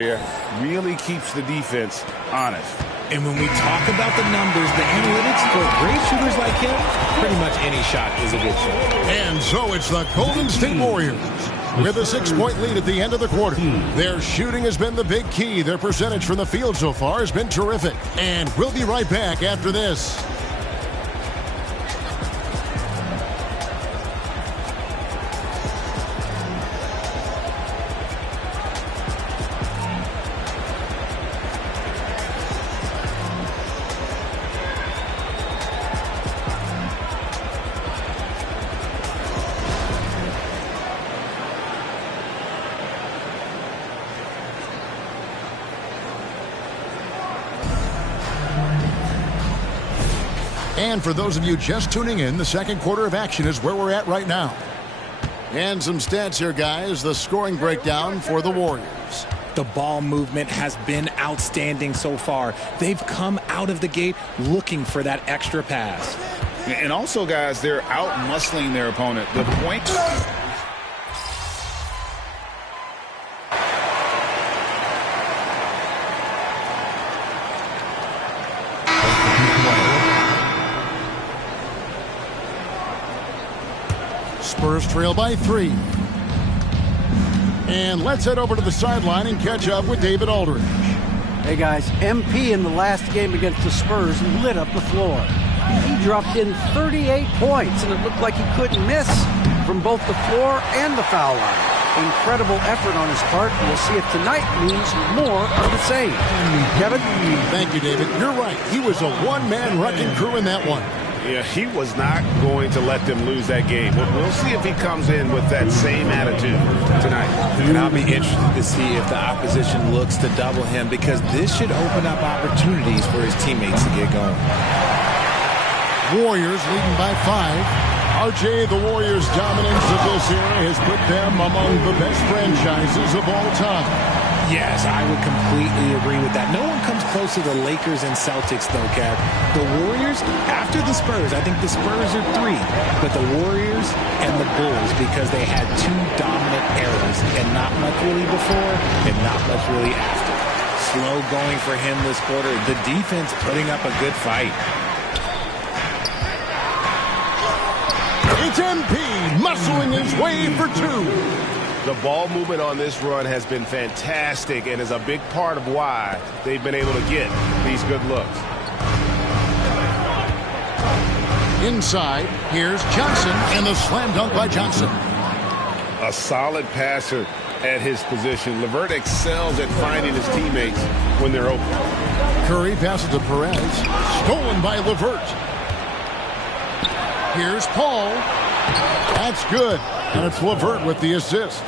really keeps the defense honest. And when we talk about the numbers, the analytics for great shooters like him, pretty much any shot is a good shot. And so it's the Golden State Warriors with a 6-point lead at the end of the quarter. Their shooting has been the big key. Their percentage from the field so far has been terrific. And we'll be right back after this. And for those of you just tuning in, the second quarter of action is where we're at right now. And some stats here, guys. The scoring breakdown for the Warriors. The ball movement has been outstanding so far. They've come out of the gate looking for that extra pass. And also, guys, they're out-muscling their opponent. The point... Spurs trail by 3. And let's head over to the sideline and catch up with David Aldridge. Hey guys, MP in the last game against the Spurs lit up the floor. He dropped in 38 points, and it looked like he couldn't miss from both the floor and the foul line. Incredible effort on his part. We'll see if tonight means more of the same. Kevin? Thank you, David. You're right. He was a one-man wrecking crew in that one. Yeah, he was not going to let them lose that game. We'll see if he comes in with that same attitude tonight. And I'll be interested to see if the opposition looks to double him, because this should open up opportunities for his teammates to get going. Warriors leading by 5. RJ, the Warriors' dominance of this era has put them among the best franchises of all time. Yes, I would completely agree with that. No one comes close to the Lakers and Celtics, though, Kev. The Warriors, after the Spurs, I think the Spurs are 3, but the Warriors and the Bulls, because they had 2 dominant eras, and not much really before and not much really after. Slow going for him this quarter. The defense putting up a good fight. It's MP muscling his way for 2. The ball movement on this run has been fantastic and is a big part of why they've been able to get these good looks. Inside, here's Johnson, and the slam dunk by Johnson. A solid passer at his position. LeVert excels at finding his teammates when they're open. Curry passes to Perez. Stolen by LeVert. Here's Paul. That's good. And it's LeVert with the assist.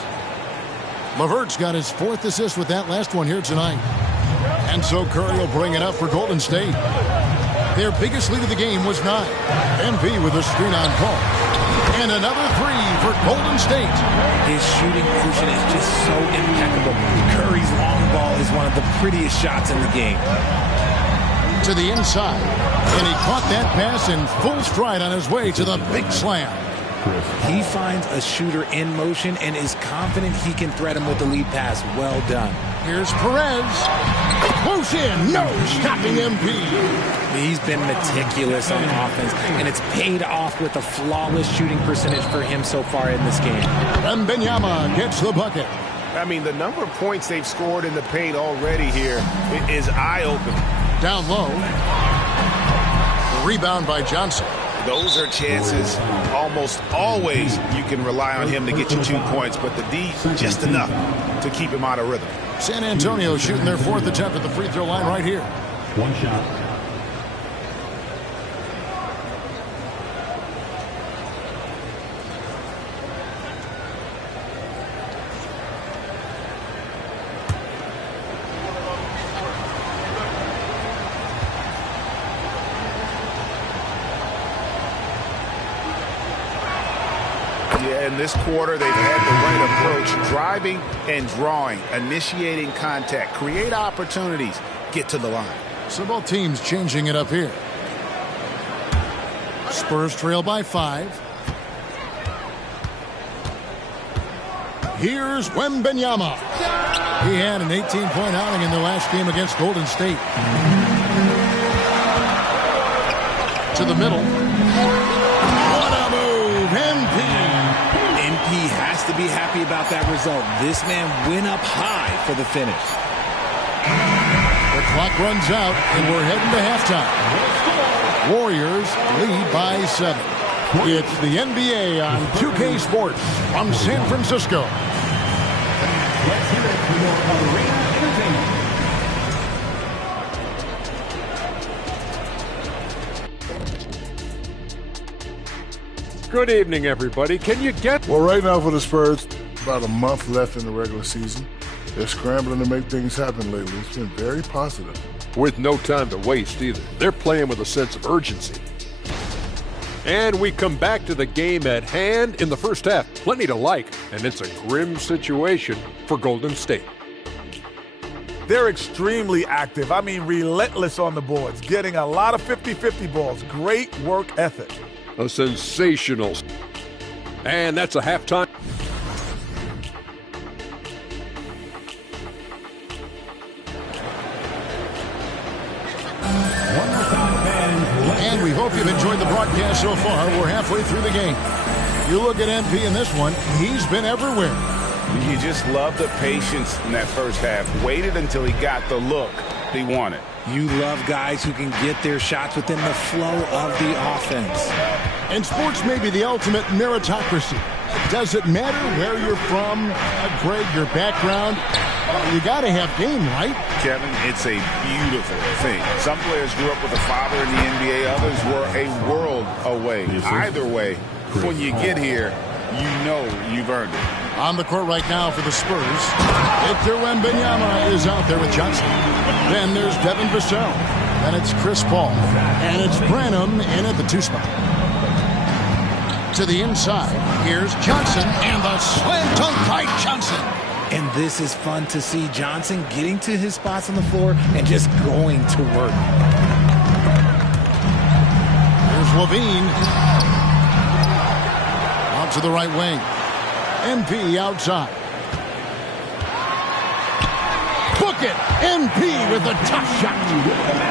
LeVert's got his 4th assist with that last one here tonight. And so Curry will bring it up for Golden State. Their biggest lead of the game was 9. MP with a screen on call. And another 3 for Golden State. His shooting motion is just so impeccable. Curry's long ball is one of the prettiest shots in the game. To the inside. And he caught that pass in full stride on his way to the big slam. He finds a shooter in motion and is confident he can threat him with the lead pass. Well done. Here's Perez. Close in. No stopping MP. He's been meticulous on offense, and it's paid off with a flawless shooting percentage for him so far in this game. And Wembanyama gets the bucket. I mean, the number of points they've scored in the paint already here is eye-opening. Down low. Rebound by Johnson. Those are chances almost always you can rely on him to get you 2 points, but the D, just enough to keep him out of rhythm. San Antonio shooting their 4th attempt at the free throw line right here. 1 shot. In this quarter, they've had the right approach, driving and drawing, initiating contact, create opportunities, get to the line. So both teams changing it up here. Spurs trail by 5. Here's Wembanyama. He had an 18-point outing in the last game against Golden State. To the middle. What a move, MP. MP has to be happy about that result. This man went up high for the finish. The clock runs out, and we're heading to halftime. Warriors lead by 7. It's the NBA on 2K Sports from San Francisco. Let's hear it for Arena Entertainment. Good evening, everybody. Can you get... Well, right now for the Spurs, about a month left in the regular season. They're scrambling to make things happen lately. It's been very positive. With no time to waste either. They're playing with a sense of urgency. And we come back to the game at hand in the first half. Plenty to like, and it's a grim situation for Golden State. They're extremely active. I mean, relentless on the boards, getting a lot of 50-50 balls. Great work ethic. A sensational. And that's a halftime. And we hope you've enjoyed the broadcast so far. We're halfway through the game. You look at MP in this one, he's been everywhere. You just love the patience in that first half. Waited until he got the look he wanted. You love guys who can get their shots within the flow of the offense. And sports may be the ultimate meritocracy. Does it matter where you're from, Greg, your background? You got to have game, right? Kevin, it's a beautiful thing. Some players grew up with a father in the NBA. Others were a world away. Either way, when you get here, you know you've earned it. On the court right now for the Spurs, Victor Wembanyama is out there with Johnson. Then there's Devin Vassell. Then it's Chris Paul. And it's Branham in at the 2 spot. To the inside, here's Johnson and the slam dunk by Johnson. And this is fun to see. Johnson getting to his spots on the floor and just going to work. Here's Levine. Out to the right wing. MP outside. Book it! MP with a tough shot.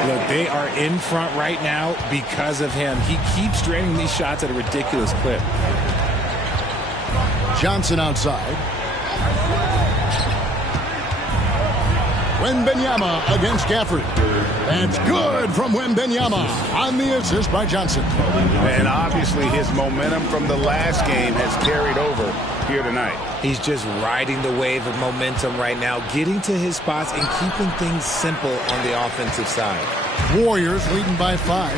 Look, they are in front right now because of him. He keeps draining these shots at a ridiculous clip. Johnson outside. Wembanyama against Gafford. That's good from Wembanyama on the assist by Johnson. And obviously his momentum from the last game has carried over here tonight. He's just riding the wave of momentum right now, getting to his spots and keeping things simple on the offensive side. Warriors leading by 5.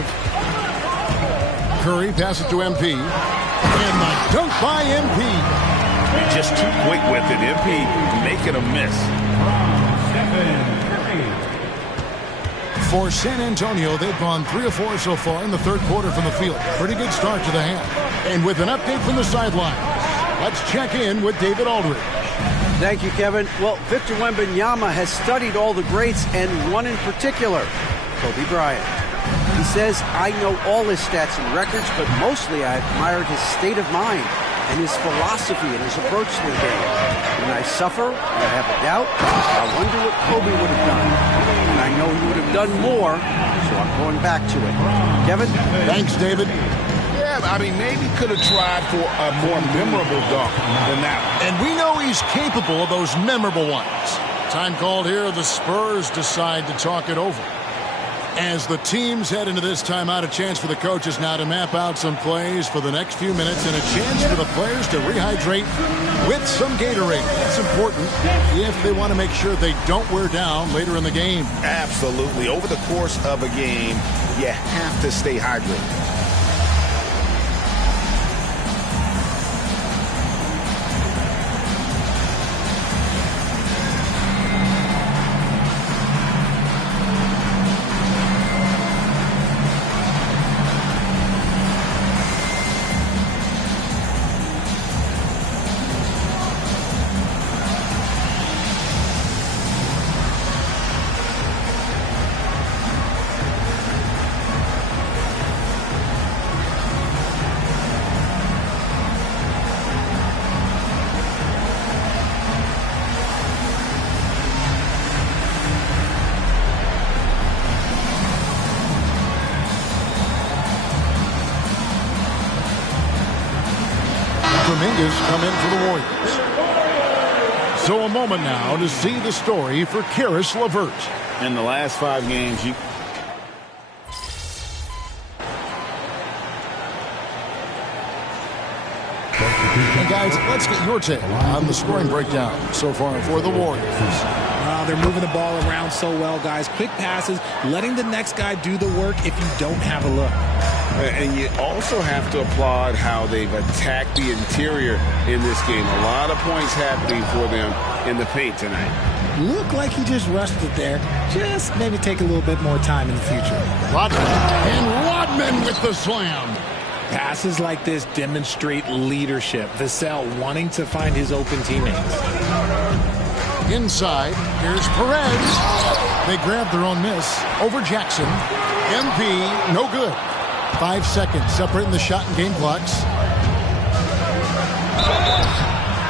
Curry passes to MP. And the dunk by MP. Just too quick with it. MP making a miss. For San Antonio, they've gone 3 of 4 so far in the third quarter from the field. Pretty good start to the half. And with an update from the sideline, let's check in with David Aldridge. Thank you, Kevin. Well, Victor Wembanyama has studied all the greats and one in particular, Kobe Bryant. He says, I know all his stats and records, but mostly I admired his state of mind and his philosophy and his approach to the game. When I suffer, when I have a doubt, I wonder what Kobe would have done. And I know he would have done more, so I'm going back to it. Kevin? Thanks, David. Yeah, I mean, maybe could have tried for a more memorable dunk than that one. And we know he's capable of those memorable ones. Time called here. The Spurs decide to talk it over. As the teams head into this timeout, a chance for the coaches now to map out some plays for the next few minutes and a chance for the players to rehydrate with some Gatorade. That's important if they want to make sure they don't wear down later in the game. Absolutely. Over the course of a game, you have to stay hydrated. Dominguez come in for the Warriors. So a moment now to see the story for Caris LeVert. In the last 5 games, And guys, let's get your take on the scoring breakdown so far for the Warriors. They're moving the ball around so well, guys. Quick passes, letting the next guy do the work if you don't have a look. And you also have to applaud how they've attacked the interior in this game. A lot of points happening for them in the paint tonight. Look like he just rushed it there. Just maybe take a little bit more time in the future. Rodman, and Rodman with the slam. Passes like this demonstrate leadership. Vassell wanting to find his open teammates. Inside, here's Perez. They grab their own miss over Jackson. MP, no good. 5 seconds separating the shot and game clocks.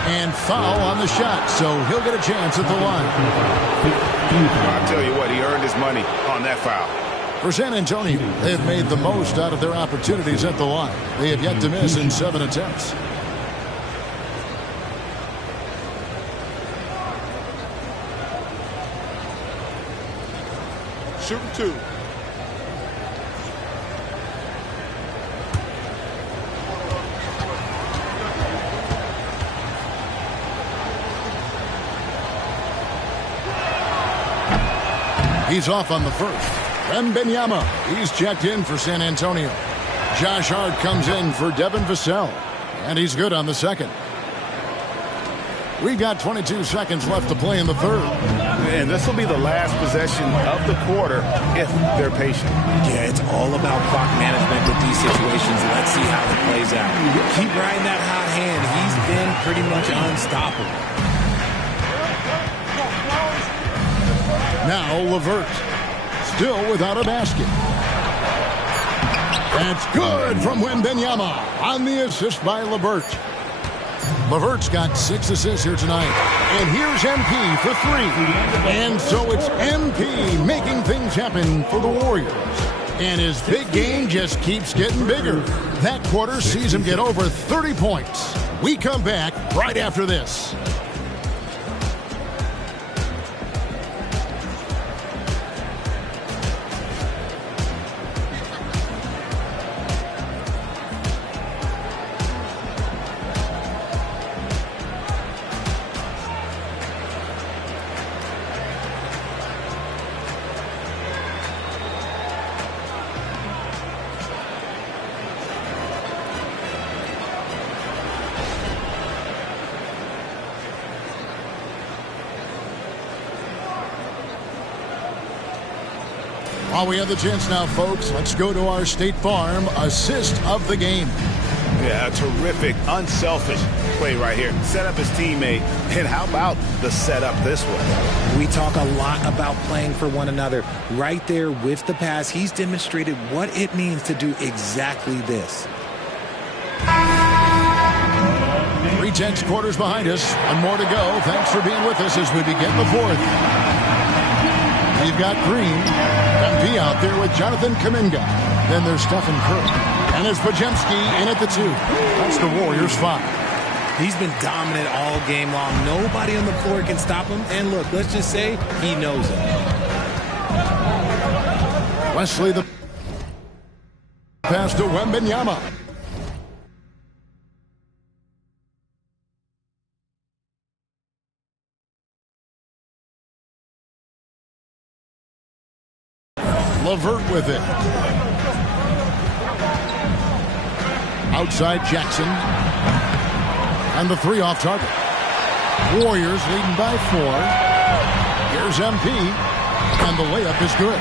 And foul on the shot, so he'll get a chance at the line. I'll tell you what, he earned his money on that foul. For San Antonio, they have made the most out of their opportunities at the line. They have yet to miss in 7 attempts. Shooting 2. He's off on the first. Wembanyama, he's checked in for San Antonio. Josh Hart comes in for Devin Vassell, and he's good on the second. We've got 22 seconds left to play in the third. And this will be the last possession of the quarter if they're patient. Yeah, it's all about clock management with these situations. Let's see how it plays out. Keep riding that hot hand. He's been pretty much unstoppable. Now LeVert, still without a basket. That's good from Wembanyama on the assist by LeVert. LeVert's got 6 assists here tonight. And here's MP for 3. And so it's MP making things happen for the Warriors. And his big game just keeps getting bigger. That quarter sees him get over 30 points. We come back right after this. While we have the chance now, folks, let's go to our State Farm assist of the game. Yeah, a terrific, unselfish play right here. Set up his teammate. And how about the setup this way? We talk a lot about playing for one another. Right there with the pass, he's demonstrated what it means to do exactly this. 3/10 quarters behind us. One more to go. Thanks for being with us as we begin the fourth. You've got Green, MP out there with Jonathan Kuminga. Then there's Stephen Curry. And it's Podziemski in at the 2. That's the Warriors' 5. He's been dominant all game long. Nobody on the floor can stop him. And look, let's just say he knows it. Wesley the pass to Wembanyama. LeVert with it. Outside Jackson. And the 3 off target. Warriors leading by 4. Here's MP. And the layup is good.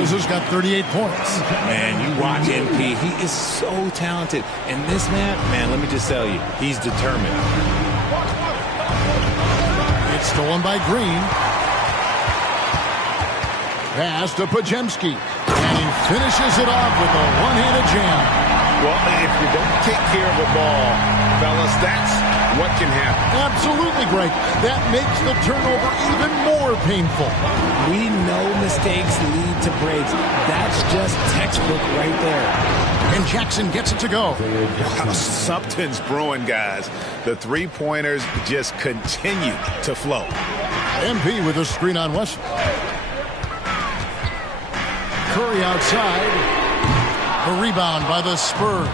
Perez has got 38 points. Man, you watch MP. He is so talented. And this man, let me just tell you, he's determined. It's stolen by Green. Pass to Pajemski. And he finishes it off with a one-handed jam. Well, if you don't take care of the ball, fellas, that's what can happen. Absolutely, Greg. That makes the turnover even more painful. We know mistakes lead to breaks. That's just textbook right there. And Jackson gets it to go. Wow, something's brewing, guys. The three-pointers just continue to flow. MP with a screen on West. Curry outside. The rebound by the Spurs.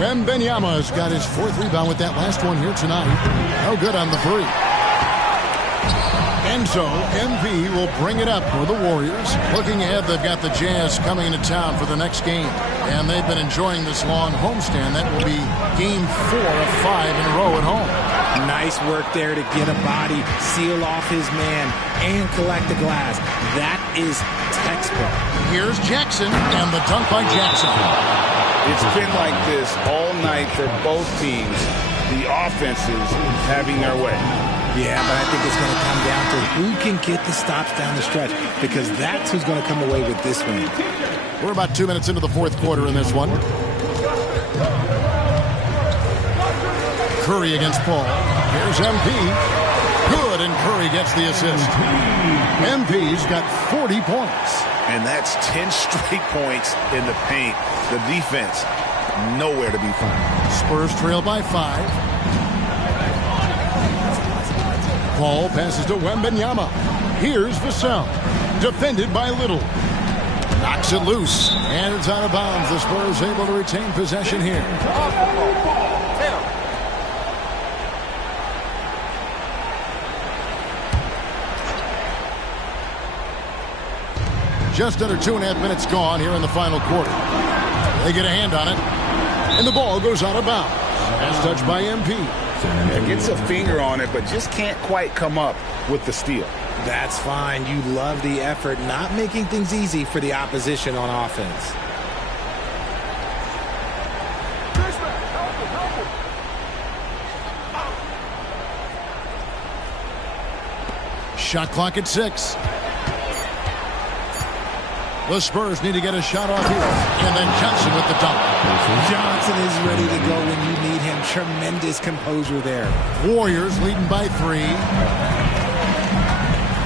Wembanyama has got his 4th rebound with that last one here tonight. No good on the three. And so MP will bring it up for the Warriors. Looking ahead, they've got the Jazz coming into town for the next game. And they've been enjoying this long homestand. That will be game 4 of 5 in a row at home. Nice work there to get a body, seal off his man, and collect the glass. That is textbook. Here's Jackson, and the dunk by Jackson. It's been like this all night for both teams. The offenses having their way. Yeah, but I think it's going to come down to who can get the stops down the stretch, because that's who's going to come away with this one. We're about 2 minutes into the 4th quarter in this one. Curry against Paul. Here's MP. Good, and Curry gets the assist. MP's got 40 points. And that's 10 straight points in the paint. The defense, nowhere to be found. Spurs trail by 5. Paul passes to Wembanyama. Here's Vassell. Defended by Little. Knocks it loose. And it's out of bounds. The Spurs able to retain possession here. Just under 2.5 minutes gone here in the final quarter. They get a hand on it. And the ball goes out of bounds. Pass touched by MP. Gets a finger on it, but just can't quite come up with the steal. That's fine. You love the effort, not making things easy for the opposition on offense. Shot clock at 6. The Spurs need to get a shot off here. And then Johnson with the dunk. Johnson is ready to go when you need him. Tremendous composure there. Warriors leading by 3.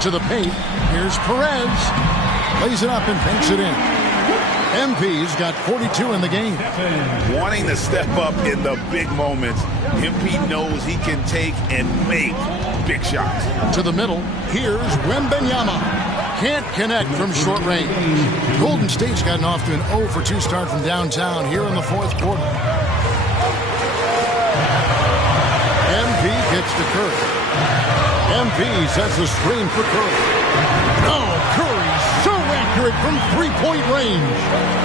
To the paint. Here's Perez. Lays it up and banks it in. MP's got 42 in the game. Wanting to step up in the big moments. MP knows he can take and make big shots. To the middle. Here's Wembanyama. Can't connect from short range. Golden State's gotten off to an 0 for 2 start from downtown here in the 4th quarter. MP gets to Curry. MP sets the screen for Curry. Oh, Curry so accurate from three-point range.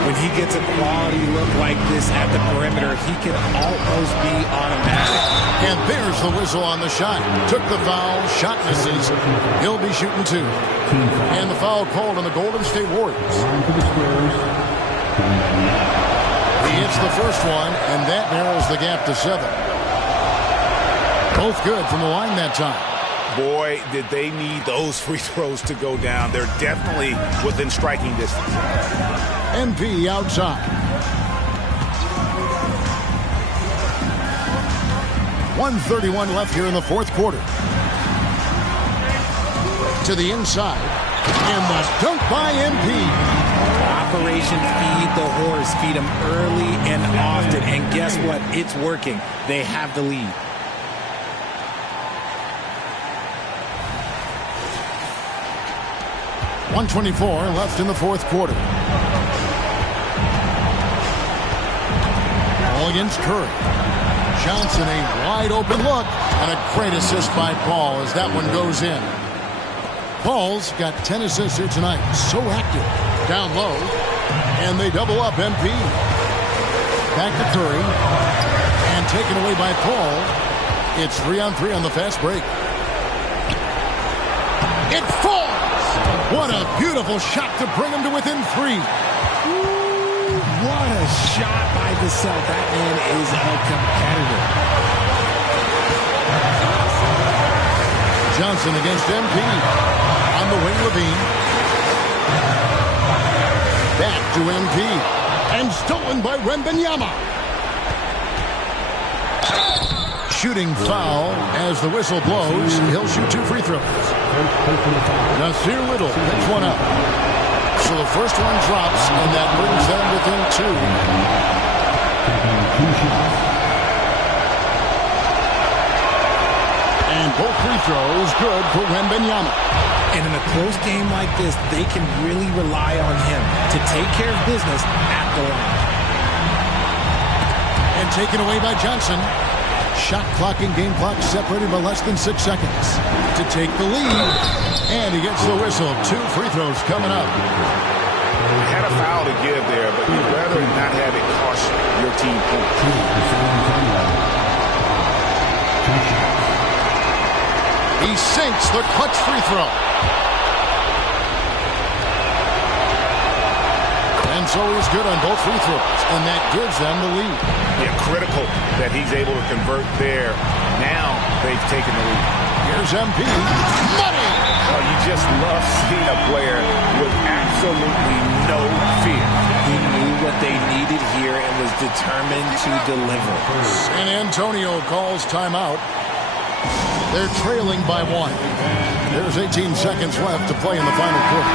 When he gets a quality look like this at the perimeter, he can almost be automatic. And there's the whistle on the shot. Took the foul, shot misses. He'll be shooting 2. And the foul called on the Golden State Warriors. He hits the first one, and that narrows the gap to 7. Both good from the line that time. Boy, did they need those free throws to go down. They're definitely within striking distance. MP outside. 1:31 left here in the 4th quarter. To the inside. And the dunk by MP. Operation Feed the Horse. Feed him early and often. And guess what? It's working. They have the lead. .124 left in the 4th quarter. Ball against Curry. Johnson, a wide open look, and a great assist by Paul as that one goes in. Paul's got 10 assists here tonight. So active. Down low. And they double up MP. Back to Curry. And taken away by Paul. It's 3-on-3 on the fast break. It falls! What a beautiful Beautiful shot to bring him to within 3. What a shot by the Celt. That man is a competitor. Johnson against MP. On the wing, Levine. Back to MP. And stolen by Wembanyama. Shooting foul as the whistle blows. He'll shoot 2 free throws. Nasir Little picks one up. So the first one drops, and that brings them within 2. And both free throws good for Wembanyama. And in a close game like this, they can really rely on him to take care of business at the line. And taken away by Johnson. Shot clock and game clock separated by less than 6 seconds to take the lead. And he gets the whistle. 2 free throws coming up. You had a foul to give there, but you'd rather not have it cost your team points. He sinks the clutch free throw. And so he's good on both free throws, and that gives them the lead. Yeah, critical that he's able to convert there. Now they've taken the lead. Here's MP. Money! Well, you just love seeing a player with absolutely no fear. He knew what they needed here and was determined to deliver. San Antonio calls timeout. They're trailing by 1. There's 18 seconds left to play in the final quarter.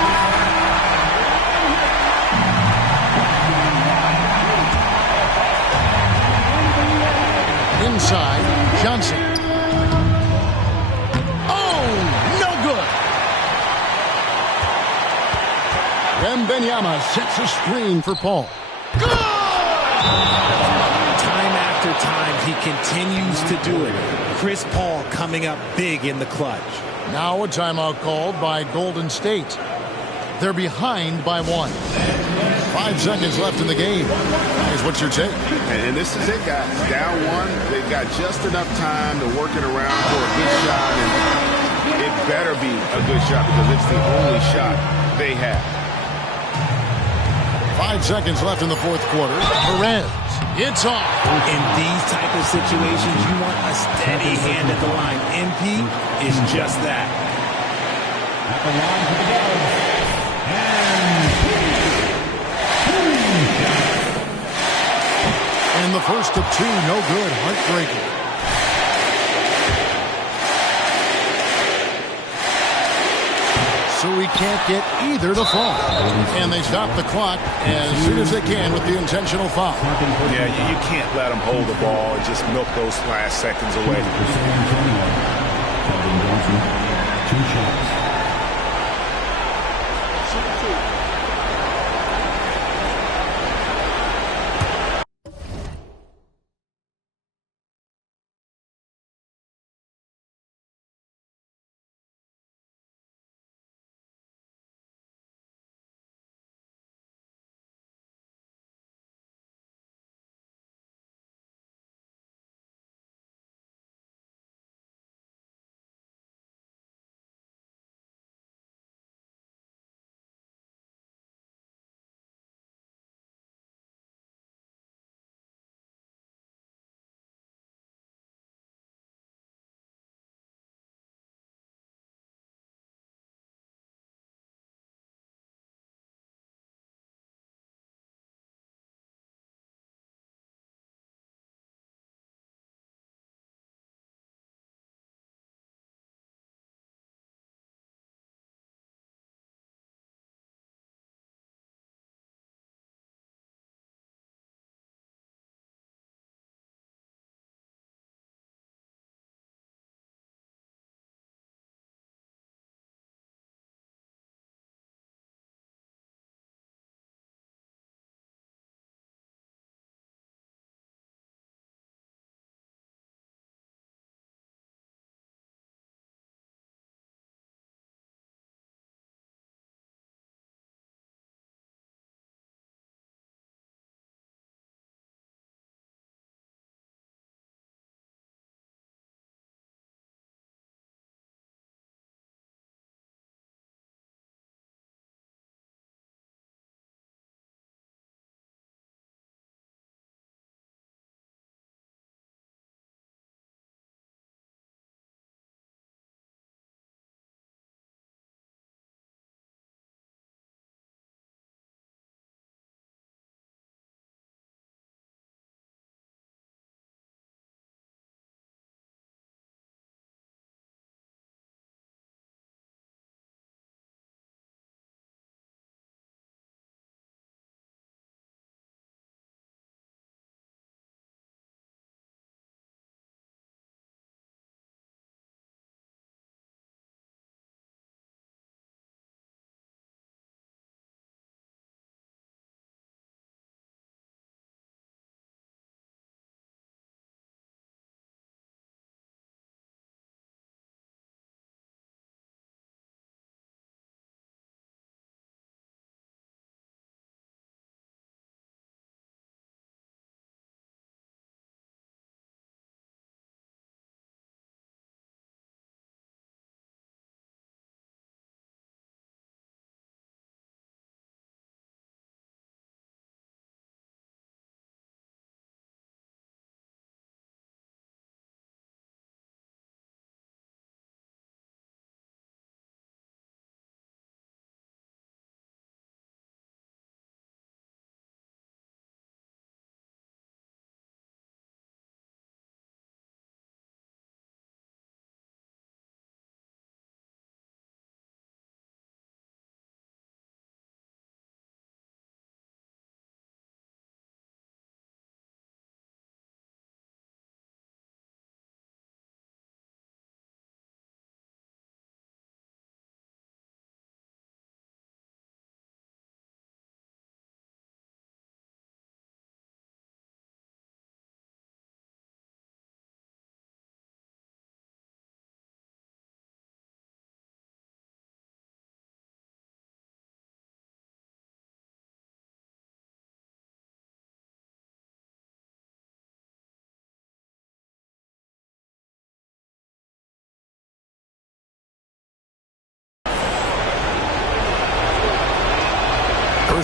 Inside, Johnson. Oh, no good. Wembanyama sets a screen for Paul. Good! Time after time, he continues to do it. Chris Paul coming up big in the clutch. Now a timeout called by Golden State. They're behind by 1. 5 seconds left in the game. Guys, what's your take? And this is it, guys. Down 1, they've got just enough time to work it around for a good shot, and it better be a good shot because it's the only shot they have. 5 seconds left in the fourth quarter. Perez, it's off. In these type of situations, you want a steady hand at the line. MP is just that. At the line for the Dubs. And the first of 2, no good. Heartbreaking. So we can't get either to fall. And they stop the clock as soon as they can with the intentional foul. Yeah, you can't let them hold the ball and just milk those last seconds away. Calvin Johnson, 2 shots.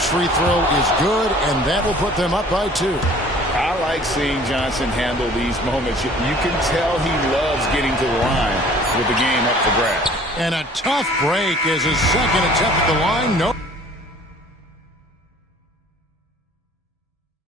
First free throw is good, and that will put them up by 2. I like seeing Johnson handle these moments. You can tell he loves getting to the line with the game up for grabs. And a tough break as his second attempt at the line. No.